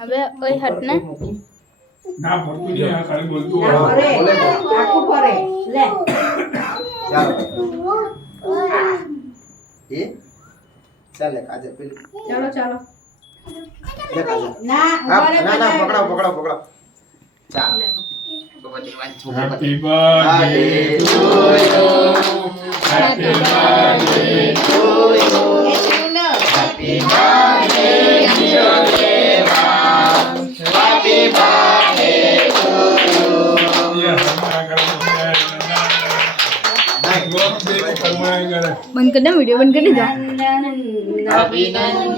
હવે ઓય હટ ને ના પડતું નહીં આ ખાલી બોલતું ના ફરે આખું ફરે લે ચાલો એ ચાલે કાજે પેલી ચાલો ચાલો લે કાજે ના હા ઉભા રે ના ના બધા. પકડો ચાલ happy birthday to you happy birthday to you એ શિવને happy birthday dear Deva happy birthday to you બંધ કરી દે વિડિયો બંધ કરી દે અભિનંદન